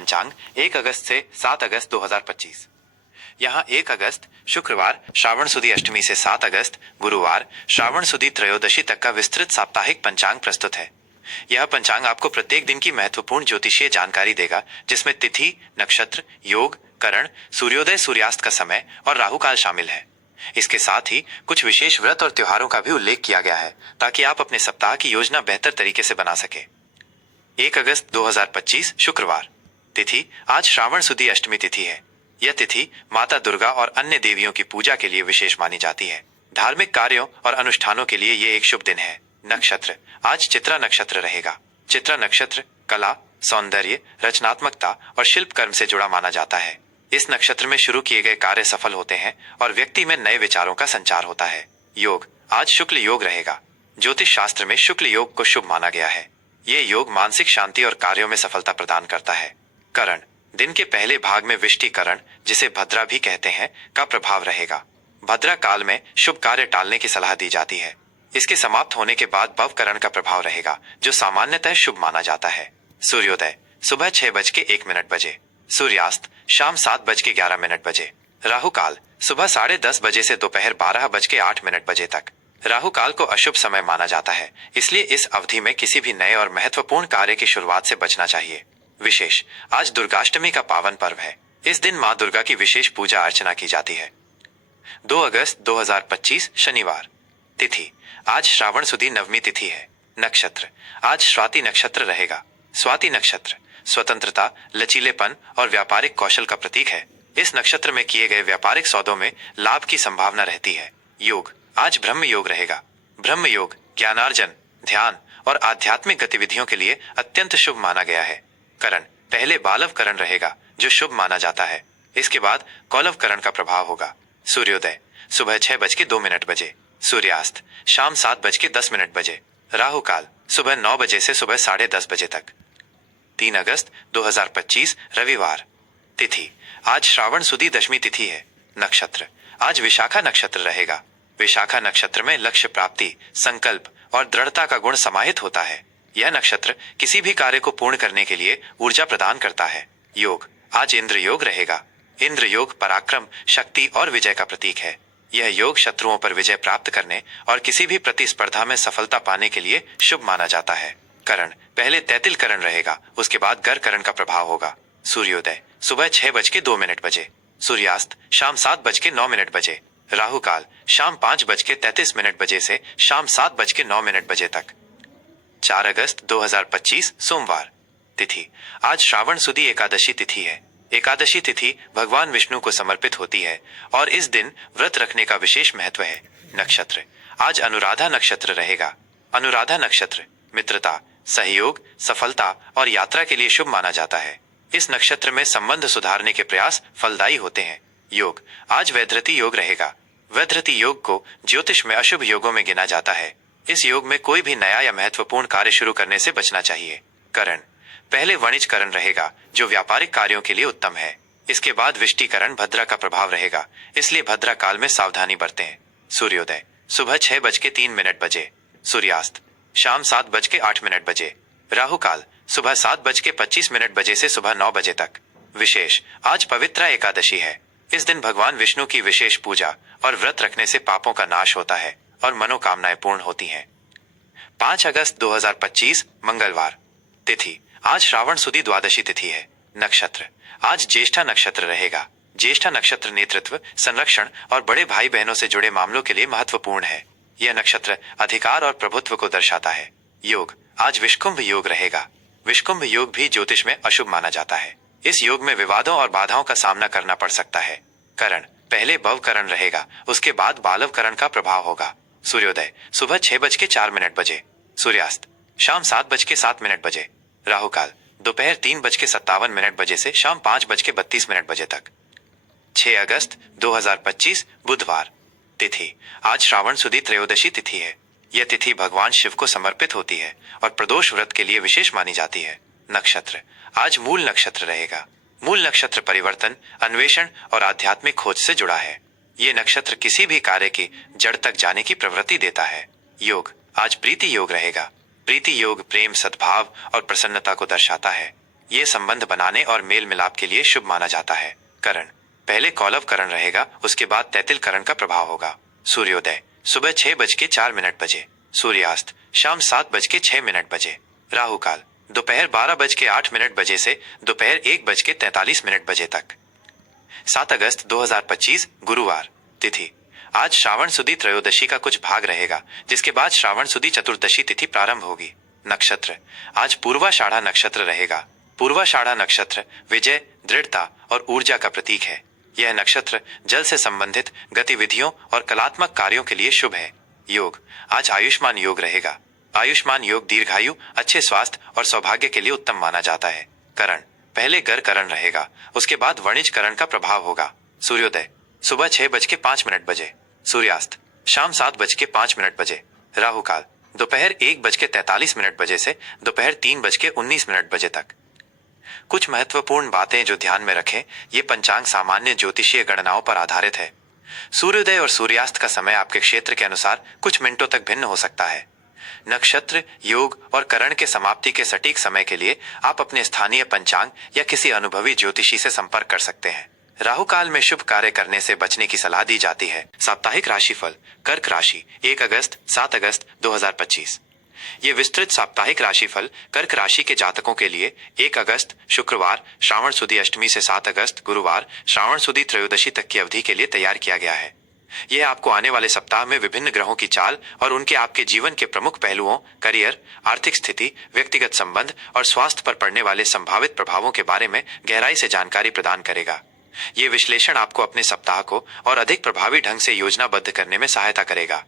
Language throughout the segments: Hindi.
पंचांग 1 अगस्त से 7 अगस्त 2025। यहाँ 1 अगस्त शुक्रवार श्रावण सुदी अष्टमी से 7 अगस्त गुरुवार श्रावण सुदी त्रयोदशी तक का विस्तृत साप्ताहिक पंचांग प्रस्तुत है। यह पंचांग आपको प्रत्येक दिन की महत्वपूर्ण ज्योतिषीय जानकारी देगा, जिसमें तिथि, नक्षत्र, योग, करण, सूर्योदय सूर्यास्त का समय और राहुकाल शामिल है। इसके साथ ही कुछ विशेष व्रत और त्योहारों का भी उल्लेख किया गया है, ताकि आप अपने सप्ताह की योजना बेहतर तरीके से बना सके। 1 अगस्त 2025 शुक्रवार। तिथि आज श्रावण सुदी अष्टमी तिथि है। यह तिथि माता दुर्गा और अन्य देवियों की पूजा के लिए विशेष मानी जाती है। धार्मिक कार्यों और अनुष्ठानों के लिए ये एक शुभ दिन है। नक्षत्र आज चित्रा नक्षत्र रहेगा। चित्रा नक्षत्र कला, सौंदर्य, रचनात्मकता और शिल्प कर्म से जुड़ा माना जाता है। इस नक्षत्र में शुरू किए गए कार्य सफल होते हैं और व्यक्ति में नए विचारों का संचार होता है। योग आज शुक्ल योग रहेगा। ज्योतिष शास्त्र में शुक्ल योग को शुभ माना गया है। ये योग मानसिक शांति और कार्यों में सफलता प्रदान करता है। करण दिन के पहले भाग में विष्टिकरण, जिसे भद्रा भी कहते हैं, का प्रभाव रहेगा। भद्रा काल में शुभ कार्य टालने की सलाह दी जाती है। इसके समाप्त होने के बाद भवकरण का प्रभाव रहेगा, जो सामान्यतः शुभ माना जाता है। सूर्योदय सुबह 6:01 सूर्यास्त शाम 7:11 बजे। राहु काल सुबह 10:30 बजे से दोपहर 12:08 तक। राहु काल को अशुभ समय माना जाता है, इसलिए इस अवधि में किसी भी नए और महत्वपूर्ण कार्य की शुरुआत से बचना चाहिए। विशेष आज दुर्गाष्टमी का पावन पर्व है। इस दिन मां दुर्गा की विशेष पूजा अर्चना की जाती है। 2 अगस्त 2025 शनिवार। तिथि आज श्रावण सुदी नवमी तिथि है। नक्षत्र आज स्वाति नक्षत्र रहेगा। स्वाति नक्षत्र स्वतंत्रता, लचीलेपन और व्यापारिक कौशल का प्रतीक है। इस नक्षत्र में किए गए व्यापारिक सौदों में लाभ की संभावना रहती है। योग आज ब्रह्म योग रहेगा। ब्रह्म योग ज्ञानार्जन, ध्यान और आध्यात्मिक गतिविधियों के लिए अत्यंत शुभ माना गया है। करण पहले बालव करण रहेगा, जो शुभ माना जाता है। इसके बाद कौलव करण का प्रभाव होगा। सूर्योदय सुबह 6:02 सूर्यास्त शाम 7:10 राहु काल सुबह 9 बजे से सुबह 10:30 तक। 3 अगस्त 2025 रविवार। तिथि आज श्रावण सुदी दशमी तिथि है। नक्षत्र आज विशाखा नक्षत्र रहेगा। विशाखा नक्षत्र में लक्ष्य प्राप्ति, संकल्प और दृढ़ता का गुण समाहित होता है। यह नक्षत्र किसी भी कार्य को पूर्ण करने के लिए ऊर्जा प्रदान करता है। योग आज इंद्र योग रहेगा। इंद्र योग पराक्रम, शक्ति और विजय का प्रतीक है। यह योग शत्रुओं पर विजय प्राप्त करने और किसी भी प्रतिस्पर्धा में सफलता पाने के लिए शुभ माना जाता है। करण पहले तैतिल करण रहेगा, उसके बाद गर करण का प्रभाव होगा। सूर्योदय सुबह 6:02 सूर्यास्त शाम 7:09 राहु काल शाम 5:33 से शाम 7:09 तक। 4 अगस्त 2025 सोमवार। तिथि आज श्रावण सुदी एकादशी तिथि है। एकादशी तिथि भगवान विष्णु को समर्पित होती है और इस दिन व्रत रखने का विशेष महत्व है। नक्षत्र आज अनुराधा नक्षत्र रहेगा। अनुराधा नक्षत्र मित्रता, सहयोग, सफलता और यात्रा के लिए शुभ माना जाता है। इस नक्षत्र में संबंध सुधारने के प्रयास फलदायी होते हैं। योग आज वैधृति योग रहेगा। वैधृति योग को ज्योतिष में अशुभ योगों में गिना जाता है। इस योग में कोई भी नया या महत्वपूर्ण कार्य शुरू करने से बचना चाहिए। करण पहले वणिज करण रहेगा, जो व्यापारिक कार्यों के लिए उत्तम है। इसके बाद विष्टिकरण भद्रा का प्रभाव रहेगा, इसलिए भद्रा काल में सावधानी बरतें। सूर्योदय सुबह 6:03 सूर्यास्त शाम 7:08 राहु काल सुबह 7:25 से सुबह 9 बजे तक। विशेष आज पवित्रा एकादशी है। इस दिन भगवान विष्णु की विशेष पूजा और व्रत रखने से पापों का नाश होता है और मनोकामनाएं पूर्ण होती हैं। 5 अगस्त 2025 मंगलवार। तिथि आज श्रावण सुदी द्वादशी तिथि है। नक्षत्र आज ज्येष्ठा नक्षत्र रहेगा। ज्येष्ठा नक्षत्र नेतृत्व, संरक्षण और बड़े भाई बहनों से जुड़े मामलों के लिए महत्वपूर्ण है। यह नक्षत्र अधिकार और प्रभुत्व को दर्शाता है। योग आज विषकुंभ योग रहेगा। विषकुंभ योग भी ज्योतिष में अशुभ माना जाता है। इस योग में विवादों और बाधाओं का सामना करना पड़ सकता है। करण पहले भव करण रहेगा, उसके बाद बालव करण का प्रभाव होगा। सूर्योदय सुबह 6:04 सूर्यास्त शाम 7:07 राहु काल दोपहर 3:57 से शाम 5:32 तक। 6 अगस्त 2025 बुधवार। तिथि आज श्रावण सुदी त्रयोदशी तिथि है। यह तिथि भगवान शिव को समर्पित होती है और प्रदोष व्रत के लिए विशेष मानी जाती है। नक्षत्र आज मूल नक्षत्र रहेगा। मूल नक्षत्र परिवर्तन, अन्वेषण और आध्यात्मिक खोज से जुड़ा है। ये नक्षत्र किसी भी कार्य की जड़ तक जाने की प्रवृत्ति देता है। योग आज प्रीति योग रहेगा। प्रीति योग प्रेम, सद्भाव और प्रसन्नता को दर्शाता है। ये संबंध बनाने और मेल मिलाप के लिए शुभ माना जाता है। करण, पहले कौलव करण रहेगा, उसके बाद तैतिल करण का प्रभाव होगा। सूर्योदय सुबह 6:06 सूर्यास्त शाम 7:06 राहु काल दोपहर 12:08 बजे से दोपहर 1:43 तक। 7 अगस्त 2025 गुरुवार। तिथि आज श्रावण सुदी त्रयोदशी का कुछ भाग रहेगा, जिसके बाद श्रावण सुदी चतुर्दशी तिथि प्रारंभ होगी। नक्षत्र आज पूर्वाषाढ़ा नक्षत्र रहेगा। पूर्वाषाढ़ा नक्षत्र विजय, दृढ़ता और ऊर्जा का प्रतीक है। यह नक्षत्र जल से संबंधित गतिविधियों और कलात्मक कार्यों के लिए शुभ है। योग आज आयुष्मान योग रहेगा। आयुष्मान योग दीर्घायु, अच्छे स्वास्थ्य और सौभाग्य के लिए उत्तम माना जाता है। करण पहले गर करण रहेगा, उसके बाद वणिज करण का प्रभाव होगा। सूर्योदय सुबह 6:05 सूर्यास्त शाम 7:05 राहु काल दोपहर 1:43 से दोपहर 3:19 तक। कुछ महत्वपूर्ण बातें जो ध्यान में रखें, ये पंचांग सामान्य ज्योतिषीय गणनाओं पर आधारित है। सूर्योदय और सूर्यास्त का समय आपके क्षेत्र के अनुसार कुछ मिनटों तक भिन्न हो सकता है। नक्षत्र, योग और करण के समाप्ति के सटीक समय के लिए आप अपने स्थानीय पंचांग या किसी अनुभवी ज्योतिषी से संपर्क कर सकते हैं। राहु काल में शुभ कार्य करने से बचने की सलाह दी जाती है। साप्ताहिक राशिफल कर्क राशि 1 अगस्त 7 अगस्त 2025। ये विस्तृत साप्ताहिक राशिफल कर्क राशि के जातकों के लिए 1 अगस्त शुक्रवार श्रावण सुदी अष्टमी से 7 अगस्त गुरुवार श्रावण सुदी त्रयोदशी तक की अवधि के लिए तैयार किया गया है। यह आपको आने वाले सप्ताह में विभिन्न ग्रहों की चाल और उनके आपके जीवन के प्रमुख पहलुओं, करियर, आर्थिक स्थिति, व्यक्तिगत संबंध और स्वास्थ्य पर पड़ने वाले संभावित प्रभावों के बारे में गहराई से जानकारी प्रदान करेगा। ये विश्लेषण आपको अपने सप्ताह को और अधिक प्रभावी ढंग से योजनाबद्ध करने में सहायता करेगा।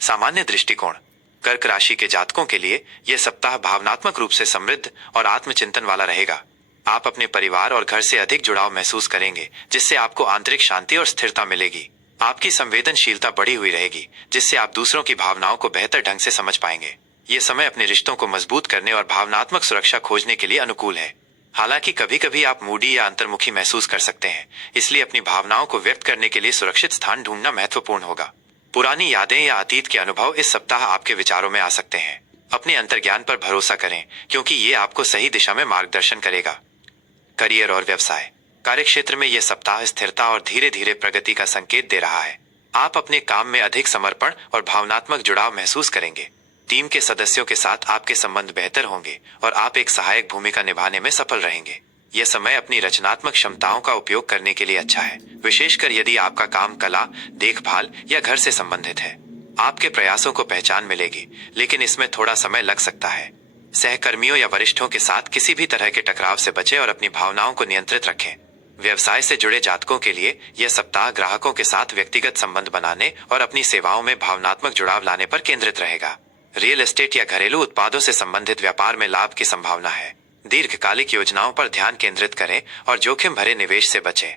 सामान्य दृष्टिकोण कर्क राशि के जातकों के लिए यह सप्ताह भावनात्मक रूप से समृद्ध और आत्मचिंतन वाला रहेगा। आप अपने परिवार और घर से अधिक जुड़ाव महसूस करेंगे, जिससे आपको आंतरिक शांति और स्थिरता मिलेगी। आपकी संवेदनशीलता बढ़ी हुई रहेगी, जिससे आप दूसरों की भावनाओं को बेहतर ढंग से समझ पाएंगे। ये समय अपने रिश्तों को मजबूत करने और भावनात्मक सुरक्षा खोजने के लिए अनुकूल है। हालांकि कभी कभी आप मूडी या अंतर्मुखी महसूस कर सकते हैं, इसलिए अपनी भावनाओं को व्यक्त करने के लिए सुरक्षित स्थान ढूंढना महत्वपूर्ण होगा। पुरानी यादें या अतीत के अनुभव इस सप्ताह आपके विचारों में आ सकते हैं। अपने अंतर्ज्ञान पर भरोसा करें, क्योंकि ये आपको सही दिशा में मार्गदर्शन करेगा। करियर और व्यवसाय कार्यक्षेत्र में यह सप्ताह स्थिरता और धीरे धीरे प्रगति का संकेत दे रहा है। आप अपने काम में अधिक समर्पण और भावनात्मक जुड़ाव महसूस करेंगे। टीम के सदस्यों के साथ आपके संबंध बेहतर होंगे और आप एक सहायक भूमिका निभाने में सफल रहेंगे। यह समय अपनी रचनात्मक क्षमताओं का उपयोग करने के लिए अच्छा है, विशेषकर यदि आपका काम कला, देखभाल या घर से संबंधित है। आपके प्रयासों को पहचान मिलेगी, लेकिन इसमें थोड़ा समय लग सकता है। सहकर्मियों या वरिष्ठों के साथ किसी भी तरह के टकराव से बचें और अपनी भावनाओं को नियंत्रित रखें। व्यवसाय से जुड़े जातकों के लिए यह सप्ताह ग्राहकों के साथ व्यक्तिगत संबंध बनाने और अपनी सेवाओं में भावनात्मक जुड़ाव लाने पर केंद्रित रहेगा। रियल एस्टेट या घरेलू उत्पादों से संबंधित व्यापार में लाभ की संभावना है। दीर्घकालिक योजनाओं पर ध्यान केंद्रित करें और जोखिम भरे निवेश से बचें।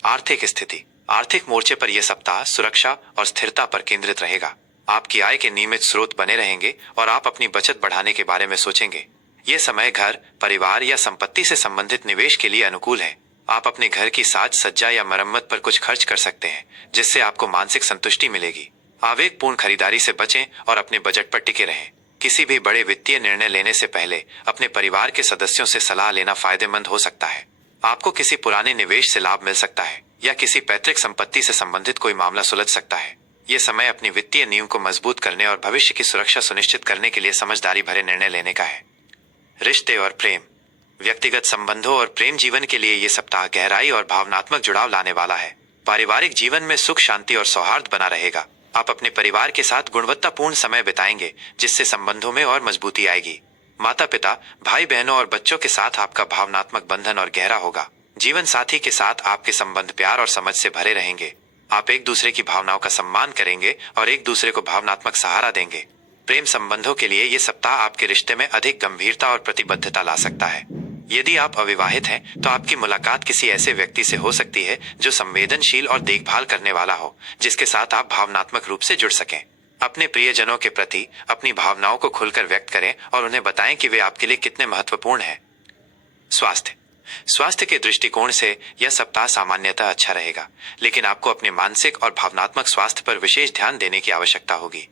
आर्थिक स्थिति आर्थिक मोर्चे पर यह सप्ताह सुरक्षा और स्थिरता पर केंद्रित रहेगा। आपकी आय के नियमित स्रोत बने रहेंगे और आप अपनी बचत बढ़ाने के बारे में सोचेंगे। यह समय घर, परिवार या संपत्ति से संबंधित निवेश के लिए अनुकूल है। आप अपने घर की साज सज्जा या मरम्मत पर कुछ खर्च कर सकते हैं, जिससे आपको मानसिक संतुष्टि मिलेगी। आवेगपूर्ण खरीदारी से बचें और अपने बजट पर टिके रहें। किसी भी बड़े वित्तीय निर्णय लेने से पहले अपने परिवार के सदस्यों से सलाह लेना फायदेमंद हो सकता है। आपको किसी पुराने निवेश से लाभ मिल सकता है या किसी पैतृक संपत्ति से संबंधित कोई मामला सुलझ सकता है। ये समय अपनी वित्तीय नींव को मजबूत करने और भविष्य की सुरक्षा सुनिश्चित करने के लिए समझदारी भरे निर्णय लेने का है। रिश्ते और प्रेम व्यक्तिगत संबंधों और प्रेम जीवन के लिए ये सप्ताह गहराई और भावनात्मक जुड़ाव लाने वाला है। पारिवारिक जीवन में सुख, शांति और सौहार्द बना रहेगा। आप अपने परिवार के साथ गुणवत्तापूर्ण समय बिताएंगे, जिससे संबंधों में और मजबूती आएगी। माता पिता, भाई बहनों और बच्चों के साथ आपका भावनात्मक बंधन और गहरा होगा। जीवन साथी के साथ आपके संबंध प्यार और समझ से भरे रहेंगे। आप एक दूसरे की भावनाओं का सम्मान करेंगे और एक दूसरे को भावनात्मक सहारा देंगे। प्रेम संबंधों के लिए ये सप्ताह आपके रिश्ते में अधिक गंभीरता और प्रतिबद्धता ला सकता है। यदि आप अविवाहित हैं, तो आपकी मुलाकात किसी ऐसे व्यक्ति से हो सकती है जो संवेदनशील और देखभाल करने वाला हो, जिसके साथ आप भावनात्मक रूप से जुड़ सकें। अपने प्रियजनों के प्रति अपनी भावनाओं को खुलकर व्यक्त करें और उन्हें बताएं कि वे आपके लिए कितने महत्वपूर्ण हैं। स्वास्थ्य के दृष्टिकोण से यह सप्ताह सामान्यतः अच्छा रहेगा, लेकिन आपको अपने मानसिक और भावनात्मक स्वास्थ्य पर विशेष ध्यान देने की आवश्यकता होगी।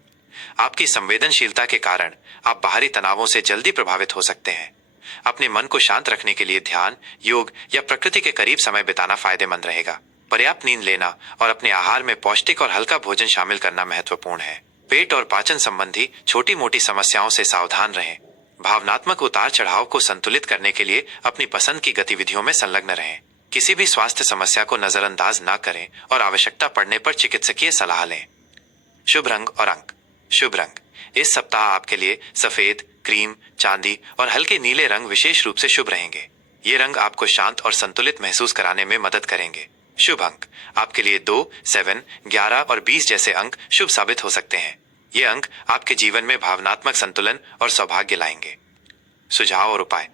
आपकी संवेदनशीलता के कारण आप बाहरी तनावों से जल्दी प्रभावित हो सकते हैं। अपने मन को शांत रखने के लिए ध्यान, योग या प्रकृति के करीब समय बिताना फायदेमंद रहेगा। पर्याप्त नींद लेना और अपने आहार में पौष्टिक और हल्का भोजन शामिल करना महत्वपूर्ण है। पेट और पाचन संबंधी छोटी मोटी समस्याओं से सावधान रहें। भावनात्मक उतार चढ़ाव को संतुलित करने के लिए अपनी पसंद की गतिविधियों में संलग्न रहें। किसी भी स्वास्थ्य समस्या को नजरअंदाज न करें और आवश्यकता पड़ने पर चिकित्सकीय सलाह लें। शुभ रंग और अंक। शुभ रंग इस सप्ताह आपके लिए सफेद, क्रीम, चांदी और हल्के नीले रंग विशेष रूप से शुभ रहेंगे। ये रंग आपको शांत और संतुलित महसूस कराने में मदद करेंगे। शुभ अंक आपके लिए 2, 7, 11 और 20 जैसे अंक शुभ साबित हो सकते हैं। ये अंक आपके जीवन में भावनात्मक संतुलन और सौभाग्य लाएंगे। सुझाव और उपाय।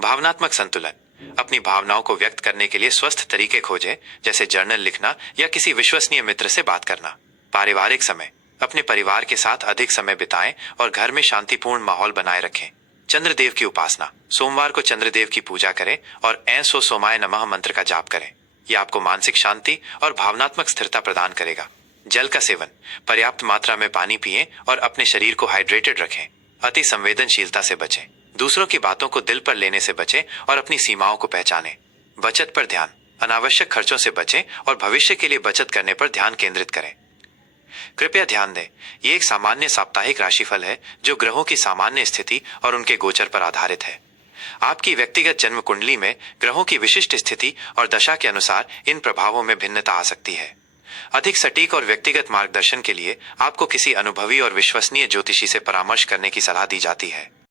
भावनात्मक संतुलन। अपनी भावनाओं को व्यक्त करने के लिए स्वस्थ तरीके खोजें, जैसे जर्नल लिखना या किसी विश्वसनीय मित्र से बात करना। पारिवारिक समय। अपने परिवार के साथ अधिक समय बिताएं और घर में शांतिपूर्ण माहौल बनाए रखें। चंद्रदेव की उपासना। सोमवार को चंद्रदेव की पूजा करें और ऐं सो सोमाय नमः मंत्र का जाप करें। यह आपको मानसिक शांति और भावनात्मक स्थिरता प्रदान करेगा। जल का सेवन। पर्याप्त मात्रा में पानी पिएं और अपने शरीर को हाइड्रेटेड रखें। अति संवेदनशीलता से बचें। दूसरों की बातों को दिल पर लेने से बचें और अपनी सीमाओं को पहचानें। बचत पर ध्यान। अनावश्यक खर्चों से बचें और भविष्य के लिए बचत करने पर ध्यान केंद्रित करें। कृपया ध्यान दें, ये एक सामान्य साप्ताहिक राशिफल है जो ग्रहों की सामान्य स्थिति और उनके गोचर पर आधारित है। आपकी व्यक्तिगत जन्म कुंडली में ग्रहों की विशिष्ट स्थिति और दशा के अनुसार इन प्रभावों में भिन्नता आ सकती है। अधिक सटीक और व्यक्तिगत मार्गदर्शन के लिए आपको किसी अनुभवी और विश्वसनीय ज्योतिषी से परामर्श करने की सलाह दी जाती है।